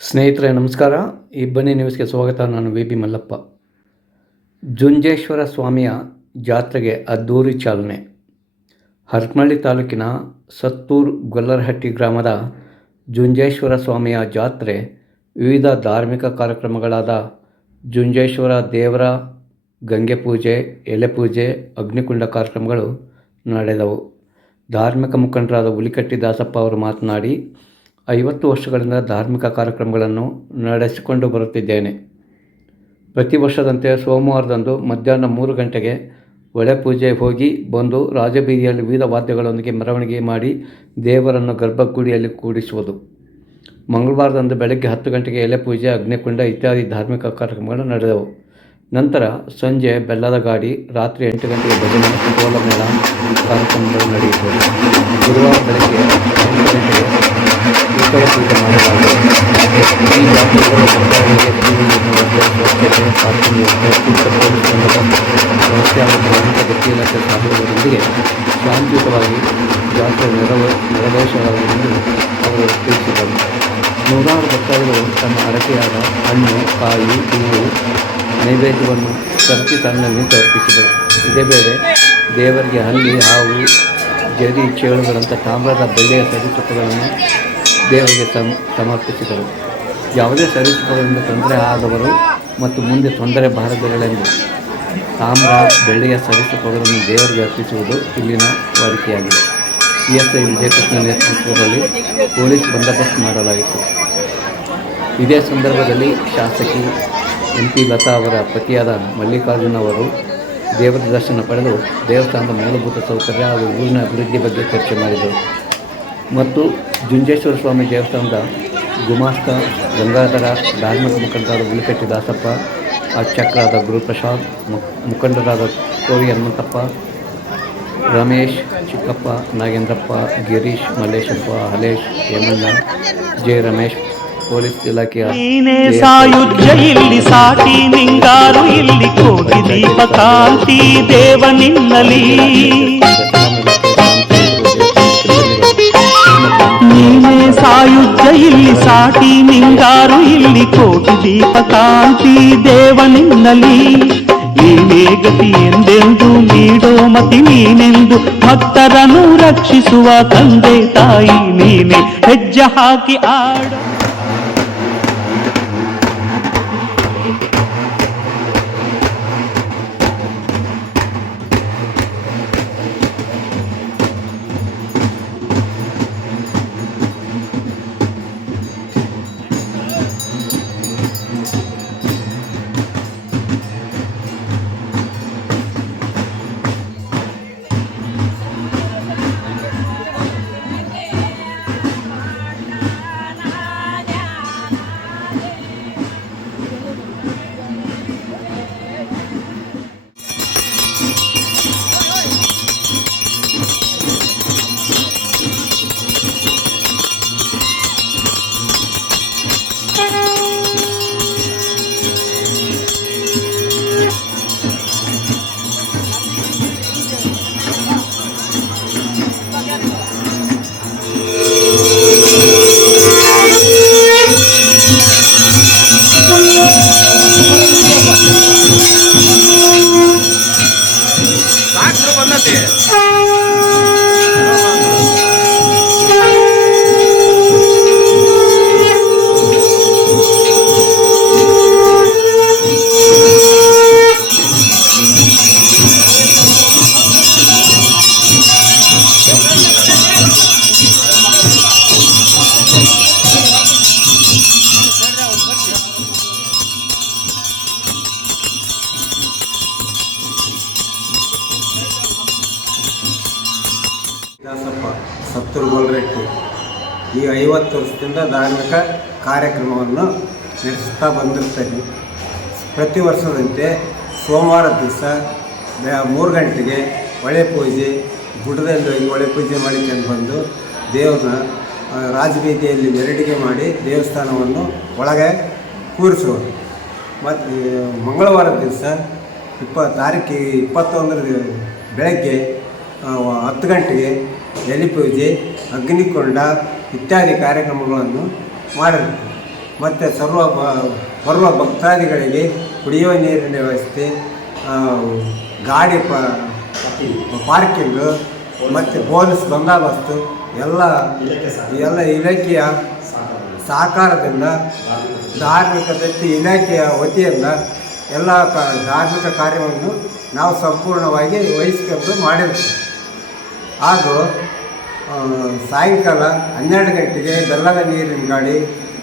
ಸ್ನೇಹಿತರೆ, ನಮಸ್ಕಾರ. ಇಬ್ಬನಿ ನ್ಯೂಸ್ಗೆ ಸ್ವಾಗತ. ನಾನು ವಿ ಬಿ ಮಲ್ಲಪ್ಪ. ಜುಂಜೇಶ್ವರ ಸ್ವಾಮಿಯ ಜಾತ್ರೆಗೆ ಅದ್ದೂರಿ ಚಾಲನೆ. ಹರಪನಹಳ್ಳಿ ತಾಲೂಕಿನ ಸತ್ತೂರು ಗೊಲ್ಲರಹಟ್ಟಿ ಗ್ರಾಮದ ಜುಂಜೇಶ್ವರ ಸ್ವಾಮಿಯ ಜಾತ್ರೆ ವಿವಿಧ ಧಾರ್ಮಿಕ ಕಾರ್ಯಕ್ರಮಗಳಾದ ಜುಂಜೇಶ್ವರ ದೇವರ ಗಂಗೆ ಪೂಜೆ, ಎಲೆ ಪೂಜೆ, ಅಗ್ನಿಕುಂಡ ಕಾರ್ಯಕ್ರಮಗಳು ನಡೆದವು. ಧಾರ್ಮಿಕ ಮುಖಂಡರಾದ ಹುಲಿಕಟ್ಟಿ ದಾಸಪ್ಪ ಅವರು ಮಾತನಾಡಿ ಐವತ್ತು ವರ್ಷಗಳಿಂದ ಧಾರ್ಮಿಕ ಕಾರ್ಯಕ್ರಮಗಳನ್ನು ನಡೆಸಿಕೊಂಡು ಬರುತ್ತಿದ್ದೇನೆ. ಪ್ರತಿ ವರ್ಷದಂತೆ ಸೋಮವಾರದಂದು ಮಧ್ಯಾಹ್ನ ಮೂರು ಗಂಟೆಗೆ ಒಳೆ ಪೂಜೆ ಹೋಗಿ ಬಂದು ರಾಜಬೀದಿಯಲ್ಲಿ ವಿವಿಧ ವಾದ್ಯಗಳೊಂದಿಗೆ ಮೆರವಣಿಗೆ ಮಾಡಿ ದೇವರನ್ನು ಗರ್ಭಗುಡಿಯಲ್ಲಿ ಕೂಡಿಸುವುದು. ಮಂಗಳವಾರದಂದು ಬೆಳಗ್ಗೆ ಹತ್ತು ಗಂಟೆಗೆ ಎಲೆ ಪೂಜೆ, ಅಗ್ನಿಕುಂಡ ಇತ್ಯಾದಿ ಧಾರ್ಮಿಕ ಕಾರ್ಯಕ್ರಮಗಳು ನಡೆದವು. ನಂತರ ಸಂಜೆ ಬೆಲ್ಲದ ಗಾಡಿ, ರಾತ್ರಿ ಎಂಟು ಗಂಟೆಗೆ ಭಜನೆ ಕೋಲ ಮೇಳ ಕಾರ್ಯಕ್ರಮಗಳು ನಡೆಯಿತು. ಗುರುವಾರ ಬೆಳಗ್ಗೆ ಉತ್ಸವ ಪೂಜೆ ಈ ಜಾತ್ರೆಗಳು ಸಹಯೋಗದೊಂದಿಗೆ ಶಾಂತಿಯುತವಾಗಿ ಜಾತ್ರೆ ನೆರವು ನೆರವೇರಿಸಲಾಗುವುದೆಂದು ಅವರು ತಿಳಿಸಿದರು ನೂರಾರು ಭಕ್ತಾದಿಗಳು ತಮ್ಮ ಅರಕೆಯಾದ ಹಣ್ಣು, ಕಾಯಿ, ಹೂವು, ನೈವೇದ್ಯವನ್ನು ಸರತಿ ತನ್ನಲ್ಲಿ ತಲುಪಿಸಿದರು. ಇದೇ ಬೇರೆ ದೇವರಿಗೆ ಹಲ್ಲಿ, ಹಾವು, ಜರಿ, ಚೇಳುಗಳಂಥ ತಾಮ್ರದ ಬೆಳ್ಳೆಯ ಸರಿಸುಖಗಳನ್ನು ದೇವರಿಗೆ ಸಮ ಸಮರ್ಪಿಸಿದರು. ಯಾವುದೇ ಸರಿಸುಖಗಳಿಂದ ತೊಂದರೆ ಆದವರು ಮತ್ತು ಮುಂದೆ ತೊಂದರೆ ಬಾರದಿರಲೆಂದು ತಾಮ್ರ, ಬೆಳ್ಳಿಯ ಸರಿಸುಖಗಳನ್ನು ದೇವರಿಗೆ ಅರ್ಪಿಸುವುದು ಇಲ್ಲಿನ ವಾಡಿಕೆಯಾಗಿದೆ. ಪಿ ಎಸ್ ಐ ವಿಜಯಕೃಷ್ಣ ನೇತೃತ್ವದಲ್ಲಿ ಪೊಲೀಸ್ ಬಂದೋಬಸ್ತ್ ಮಾಡಲಾಗಿತ್ತು. ಇದೇ ಸಂದರ್ಭದಲ್ಲಿ ಶಾಸಕಿ ಎಂ ಪಿ ಲತಾ ಅವರ ಪತಿಯಾದ ಮಲ್ಲಿಕಾರ್ಜುನ ಅವರು ದೇವರ ದರ್ಶನ ಪಡೆದು ದೇವಸ್ಥಾನದ ಮೂಲಭೂತ ಸೌಕರ್ಯ ಹಾಗೂ ಊರಿನ ಅಭಿವೃದ್ಧಿ ಬಗ್ಗೆ ಚರ್ಚೆ ಮಾಡಿದರು. ಮತ್ತು ಜುಂಜೇಶ್ವರ ಸ್ವಾಮಿ ದೇವಸ್ಥಾನದ ಗುಮಾಸ್ತ ಗಂಗಾಧರ ಧಾರ್ಮಿಕ ಮುಖಂಡರಾದ ಹುಲಿಕಟ್ಟಿ ದಾಸಪ್ಪ ಅರ್ಚಕರಾದ ಗುರುಪ್ರಸಾದ್ ಮುಖಂಡರಾದ ಕೋರಿ ಹನುಮಂತಪ್ಪ ರಮೇಶ್ ಚಿಕ್ಕಪ್ಪ ನಾಗೇಂದ್ರಪ್ಪ ಗಿರೀಶ್ ಮಲ್ಲೇಶಪ್ಪ ಹಲೇಶ್ ಹೇಮಣ್ಣ ಜೆ ರಮೇಶ್ ಪೊಲೀಸ್ ಇಲಾಖೆಯ ಸಾಯುಜ್ಯ ಇಲ್ಲಿ ಸಾಟಿ ನಿಂಗಾರು ಇಲ್ಲಿ ಕೋಟಿ ದೀಪ ಕಾಂತಿ ದೇವ ನಿನ್ನಲಿ ಸಾಯುಜ್ಯ ಇಲ್ಲಿ ಸಾಟಿ ನಿಂಗಾರು ಇಲ್ಲಿ ಕೋಟಿ ದೀಪ ಕಾಂತಿ ದೇವನಿನ್ನಲಿ ನೀನೇ ಗತಿ ಎಂದೆಂದು ನೀಡೋ ಮತಿ ನೀನೆಂದು ಭಕ್ತರನ್ನು ರಕ್ಷಿಸುವ ತಂದೆ ತಾಯಿ ನೀನೆ. ಹೆಜ್ಜೆ ಹಾಕಿ ಆಡು ದಾಸಪ್ಪ ಸತ್ತೂರು ಗೋಲ್ರೆಟ್ಟಿ ಈ ಐವತ್ತು ವರ್ಷದಿಂದ ಧಾರ್ಮಿಕ ಕಾರ್ಯಕ್ರಮವನ್ನು ನಡೆಸುತ್ತಾ ಬಂದಿರ್ತೇನೆ ಪ್ರತಿ ವರ್ಷದಂತೆ ಸೋಮವಾರ ದಿವಸ ಮೂರು ಗಂಟೆಗೆ ಹೊಳೆ ಪೂಜೆ, ಗುಡ್ಡದಲ್ಲಿ ಹೋಗಿ ಒಳೆ ಪೂಜೆ ಮಾಡಿಕೊಂಡು ಬಂದು ದೇವ್ರನ್ನ ರಾಜಬೀದಿಯಲ್ಲಿ ಮೆರಡಿಗೆ ಮಾಡಿ ದೇವಸ್ಥಾನವನ್ನು ಒಳಗೆ ಕೂರಿಸೋದು ಮತ್ತು ಮಂಗಳವಾರ ದಿವಸ ಇಪ್ಪ ತಾರೀಕಿಗೆ ಇಪ್ಪತ್ತೊಂದರ ಬೆಳಗ್ಗೆ ಹತ್ತು ಗಂಟೆಗೆ ಎಲಿ ಪೂಜೆ ಅಗ್ನಿಕೊಂಡ ಇತ್ಯಾದಿ ಕಾರ್ಯಕ್ರಮಗಳನ್ನು ಮಾಡಬೇಕು ಮತ್ತು ಸರ್ವ ಬರುವ ಭಕ್ತಾದಿಗಳಿಗೆ ಕುಡಿಯುವ ನೀರಿನ ವ್ಯವಸ್ಥೆ ಗಾಡಿ ಪಾರ್ಕಿಂಗ್ ಮತ್ತು ಪೊಲೀಸ್ ಬಂದೋಬಸ್ತು ಎಲ್ಲ ಎಲ್ಲ ಇಲಾಖೆಯ ಸಹಕಾರದಿಂದ ಧಾರ್ಮಿಕ ದತ್ತಿ ಇಲಾಖೆಯ ವತಿಯಿಂದ ಎಲ್ಲ ಕ ಧಾರ್ಮಿಕ ಕಾರ್ಯವನ್ನು ನಾವು ಸಂಪೂರ್ಣವಾಗಿ ವಹಿಸ್ಕೊಂಡು ಮಾಡಿರ್ತೀವಿ ಹಾಗೂ ಸಾಯಂಕಾಲ ಹನ್ನೆರಡು ಗಂಟೆಗೆ ಬೆಲ್ಲದ ನೀರಿನ ಗಾಡಿ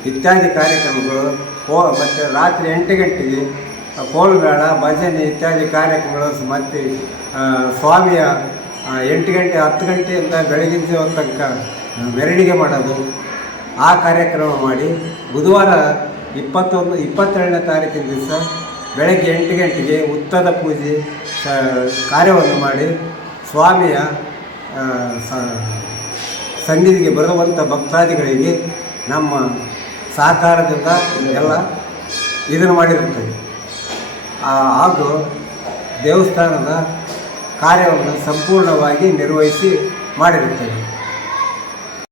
ಇತ್ಯಾದಿ ಕಾರ್ಯಕ್ರಮಗಳು, ಕೋ, ಮತ್ತು ರಾತ್ರಿ ಎಂಟು ಗಂಟೆಗೆ ಕೋಲುಮೇಳ, ಭಜನೆ ಇತ್ಯಾದಿ ಕಾರ್ಯಕ್ರಮಗಳು ಮತ್ತು ಸ್ವಾಮಿಯ ಎಂಟು ಗಂಟೆ, ಹತ್ತು ಗಂಟೆಯಿಂದ ಬೆಳಗಿನ ತನಕ ಮೆರವಣಿಗೆ ಮಾಡೋದು. ಆ ಕಾರ್ಯಕ್ರಮ ಮಾಡಿ ಬುಧವಾರ ಇಪ್ಪತ್ತೊಂದು, ಇಪ್ಪತ್ತೆರಡನೇ ತಾರೀಕಿನ ದಿವಸ ಬೆಳಗ್ಗೆ ಎಂಟು ಗಂಟೆಗೆ ಉತ್ತದ ಪೂಜೆ ಕಾರ್ಯವನ್ನು ಮಾಡಿ ಸ್ವಾಮಿಯ ಸನ್ನಿಧಿಗೆ ಬರುವಂಥ ಭಕ್ತಾದಿಗಳಿಗೆ ನಮ್ಮ ಸಹಕಾರದಿಂದ ಎಲ್ಲ ಇದನ್ನು ಮಾಡಿರುತ್ತೇವೆ. ಹಾಗೂ ದೇವಸ್ಥಾನದ ಕಾರ್ಯವನ್ನು ಸಂಪೂರ್ಣವಾಗಿ ನಿರ್ವಹಿಸಿ ಮಾಡಿರುತ್ತೇವೆ.